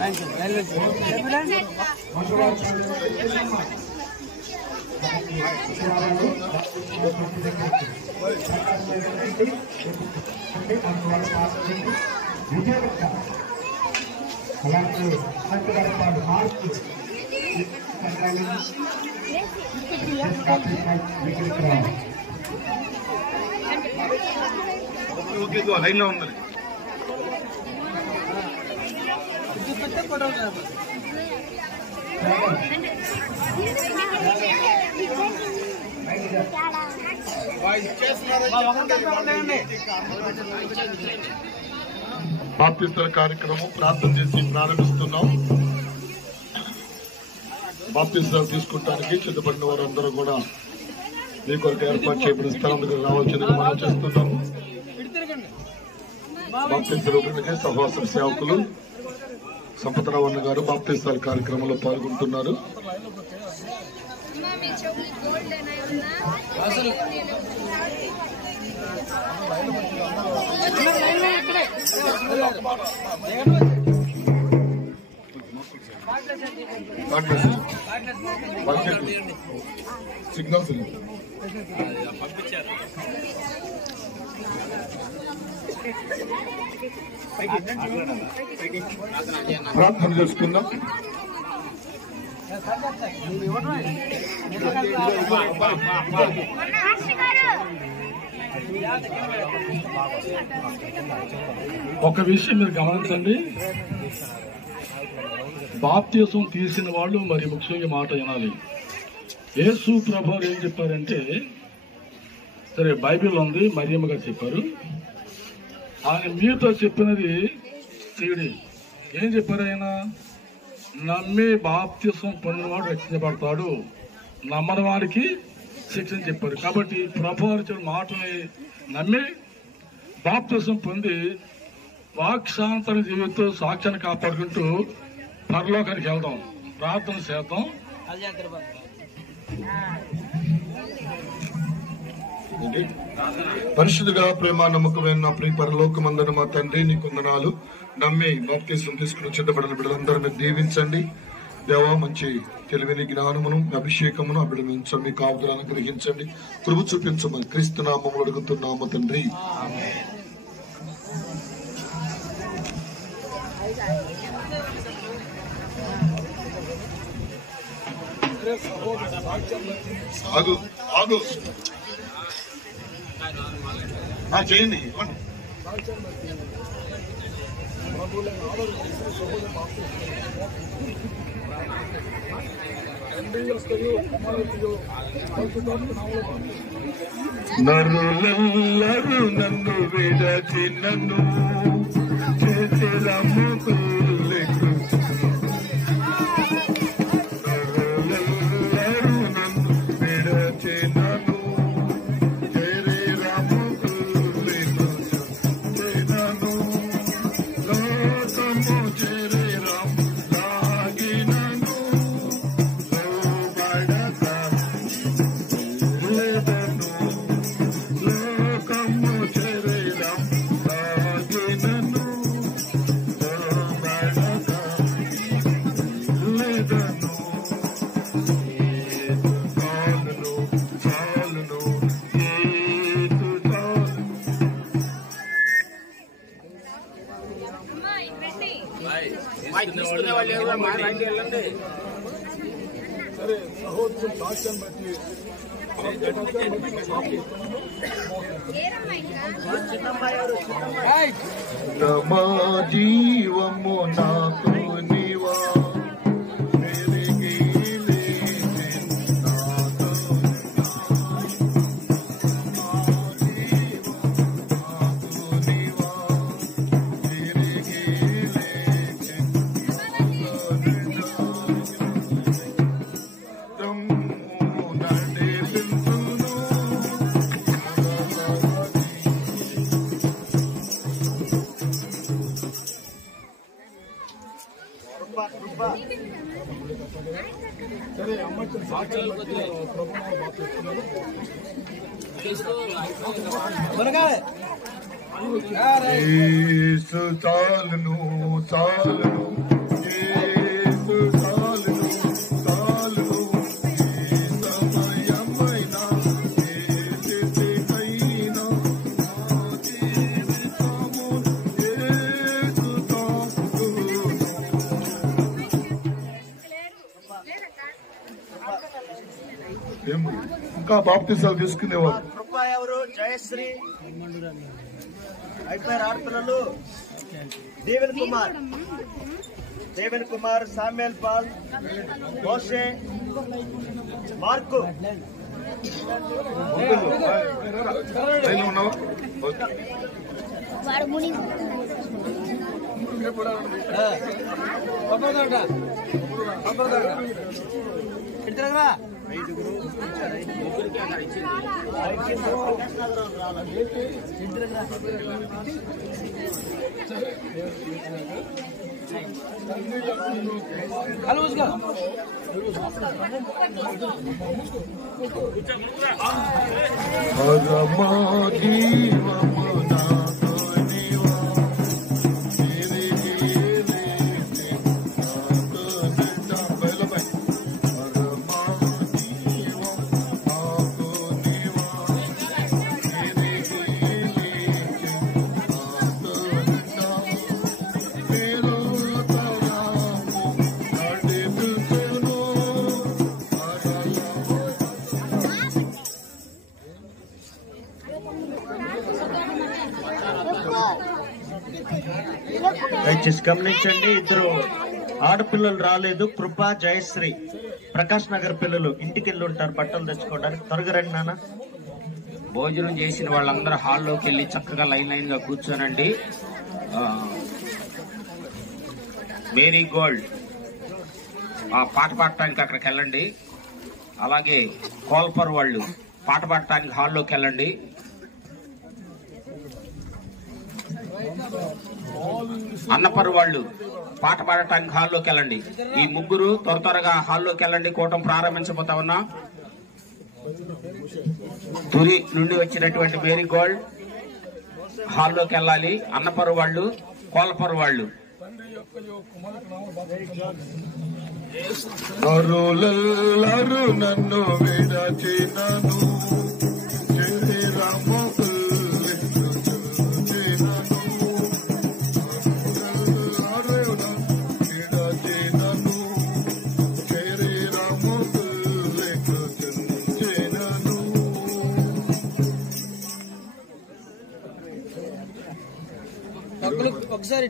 Line లో ఉంది. బాప్తిస్మల కార్యక్రమం ప్రార్థన చేసి ప్రారంభిస్తున్నాం. బాప్తిస్మలు తీసుకుంటానికి సిద్ధపడిన వారందరూ కూడా మీ కొరకు ఏర్పాటు చేయబడిన స్థలం దగ్గర రావాల్సిందిగా మనం చేస్తున్నాము. బాప్తిస్మల సహవాస సేవకులు సంపతరావు అన్న గారు బాప్తిస్మల కార్యక్రమంలో పాల్గొంటున్నారు. సిగ్నల్స్ ప్రార్థన చేసుకుందాం. ఒక విషయం మీరు గమనించండి, బాప్తిసం తీసిన వాళ్ళు మరి ముఖ్యంగా మాట వినాలి. యేసు ప్రభువు ఏం చెప్పారంటే, సరే బైబిల్ ఉంది, మరియమ్మ గారు చెప్పారు, ఆయన మీతో చెప్పినది చెయ్యడి. ఏం చెప్పారు ఆయన? నమ్మి బాప్తిసం పొందినవాడు రక్షించబడతాడు, నమ్మని వాడికి శిక్షణ చెప్పారు. కాబట్టి ప్రభువు మాటని నమ్మి బాప్తిసం పొంది వాక్శాంతర జీవితం సాక్ష్యాన్ని కాపాడుకుంటూ పరలోకానికి వెళ్దాం, ప్రార్థన చేద్దాం. పరిశుద్ధుగా ప్రేమ నమ్మకమైన ప్రియ పరలోకమందున మా తండ్రి నీ కొందనాలు. నమ్మి బాప్తిసం తీసుకుని సిద్ధపడిన బిడ్డలందరినీ దీవించండి దేవా. మంచి తెలివిని జ్ఞానమును అభిషేకమును ఆ బిడ్డల నుంచి మీ కాపుదలను అనుగ్రహించండి, కృప చూపించమని క్రీస్తు నామములో అడుగుతున్నాము తండ్రి. ఆగు ఆగు చేయండి. నరులెల్లరూ నన్ను విడచి నన్ను చేతిరమ్ము తోలెకు, నరులెల్లరూ నన్ను విడచి నన్ను చేతిరమ్ము తోలెకు, చేనను లోకము చేరిరమ్ము లాగినను లోబడక లేదను, లోకము చేరిరమ్ము లాగినను లోబడక లేదను. చాలును చాలును ఏదు చాలును. సరే సహోదరు సాక్ష్యం బట్టి మా జీవము నాకు నీవా సరే అమ్మచ్చిన సాక్ష్యాలు బట్టి ప్రభుత్వం బాగుతున్నారు. చాలును చాలును ఇంకా బాప్తిసాలు తీసుకునేవారు. కృప ఎవరు? జయశ్రీ అయిపోయారు. ఆడపిల్లలు దేవన్ కుమార్, సామ్యుయల్ పాల్, మోషే, మార్కు. దయచేసి గమనించండి, ఇద్దరు ఆడపిల్లలు రాలేదు. కృప, జయశ్రీ. ప్రకాష్ నగర్ పిల్లలు ఇంటికి వెళ్ళి ఉంటారు బట్టలు తెచ్చుకోవడానికి. త్వరగా రండి నాన్న. భోజనం చేసిన వాళ్ళందరూ హాల్లోకి వెళ్ళి చక్కగా లైన్ గా కూర్చోనండి. మేరీ గోల్డ్ పాట పాడటానికి అక్కడికి వెళ్ళండి. అలాగే కోల్పర్ వాళ్ళు పాట పాడటానికి హాల్లోకి వెళ్ళండి. అన్నపరు వాళ్ళు పాట పాడటానికి హాల్లోకి వెళ్ళండి. ఈ ముగ్గురు త్వరగా హాల్లోకి వెళ్ళండి. కూటం ప్రారంభించబోతా ఉన్నా. తురి నుండి వచ్చినటువంటి మేరీ గోల్డ్ హాల్లోకి వెళ్ళాలి. అన్నపరు వాళ్ళు, కోల్పరు వాళ్ళు. నన్ను విడచినను ఒకసారి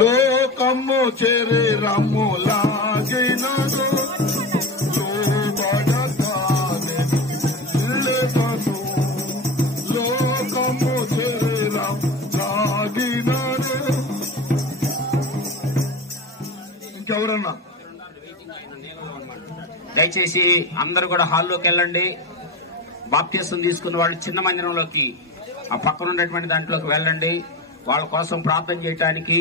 లోకము చేరే రాము లాగినను లోకము చేరే రాము లాగినను. ఇంకెవరన్నా? దయచేసి అందరూ కూడా హాల్లోకి వెళ్ళండి. బాప్తిసం తీసుకున్న వాళ్ళు చిన్న మందిరంలోకి ఆ పక్కన ఉన్నటువంటి దాంట్లోకి వెళ్ళండి. వాళ్ళ కోసం ప్రార్థన చేయడానికి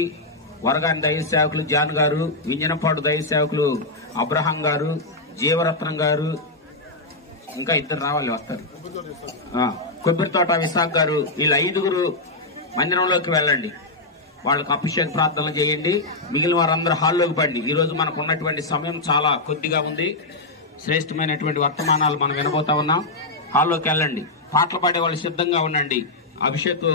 వరగాని దైవ సేవకులు జాన్ గారు, వింజనపాడు దైవ సేవకులు అబ్రహాం గారు, జీవరత్నం గారు, ఇంకా ఇద్దరు రావాలి వస్తారు, కొబ్బరితోట విశాఖ గారు, వీళ్ళ 5గురు మందిరంలోకి వెళ్ళండి. వాళ్ళకు అభిషేక ప్రార్థనలు చేయండి. మిగిలిన వారందరూ హాల్లోకి పండి. ఈ రోజు మనకు ఉన్నటువంటి సమయం చాలా కొద్దిగా ఉంది. శ్రేష్టమైనటువంటి వర్తమానాలు మనం వినబోతా ఉన్నాం. హాల్లోకి వెళ్ళండి. పాటలు పాడే వాళ్ళు సిద్ధంగా ఉండండి. అభిషేక్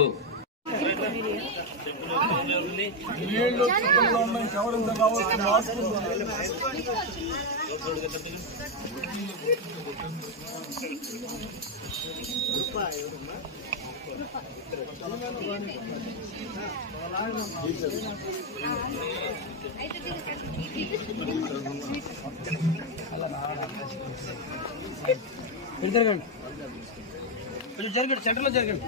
జరగండి, కొంచెం జరగండి, సెంటర్లో జరగండి.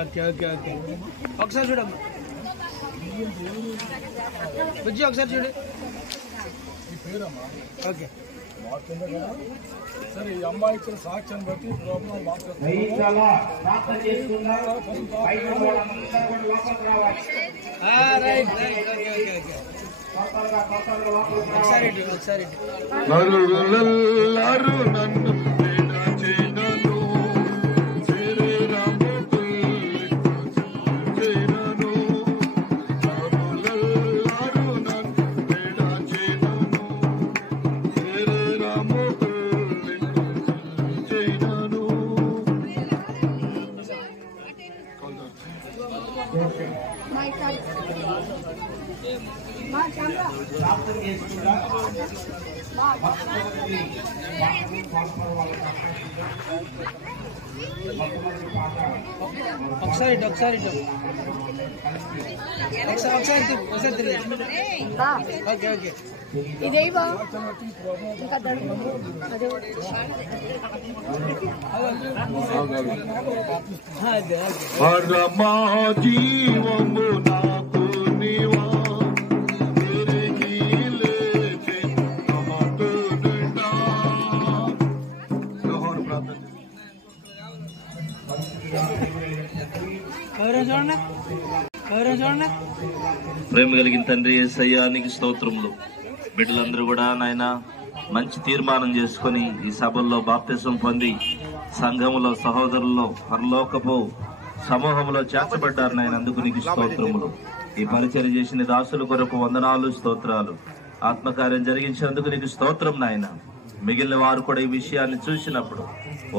ఓకే ఓకే ఓకే, ఒకసారి చూడమ్మా బుజ్జి, ఒకసారి చూడు. ఓకే సరే, ఈ అమ్మాయి ఇచ్చిన సాక్ష్యాన్ని బట్టి ఒకసారి నన్ను ఒకసారి ఓకే ఓకే ఇదేవా ఇంకా పరమా జీవము నాకు నీవా తిరిగి లేచి మహతుడునా. యోహాను ప్రార్థన చూడండి ప్రేమ కలిగిన తండ్రి యేసయ్యా నీకు స్తోత్రములు. బిడ్డలందరూ కూడా నాయన మంచి తీర్మానం చేసుకుని ఈ సభల్లో బాప్తిసం పొంది సంఘములో సహోదరుల్లో పరలోకపు సమూహంలో చేర్చబడ్డారు నాయన. అందుకు నీకు స్తోత్రములు. ఈ పరిచర్య చేసిన దాసుల కొరకు వందనాలు, స్తోత్రాలు. ఆత్మకార్యం జరిగించినందుకు నీకు స్తోత్రం నాయన. మిగిలిన వారు కూడా ఈ విషయాన్ని చూసినప్పుడు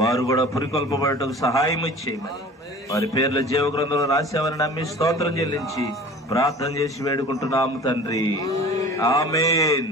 వారు కూడా పురికొల్పబడటకు సహాయం ఇచ్చేయమని వారి పేర్ల జీవ గ్రంథంలో రాసేవారిని నమ్మి స్తోత్రం చెల్లించి ప్రార్థన చేసి వేడుకుంటున్నాము తండ్రి. ఆమేన్.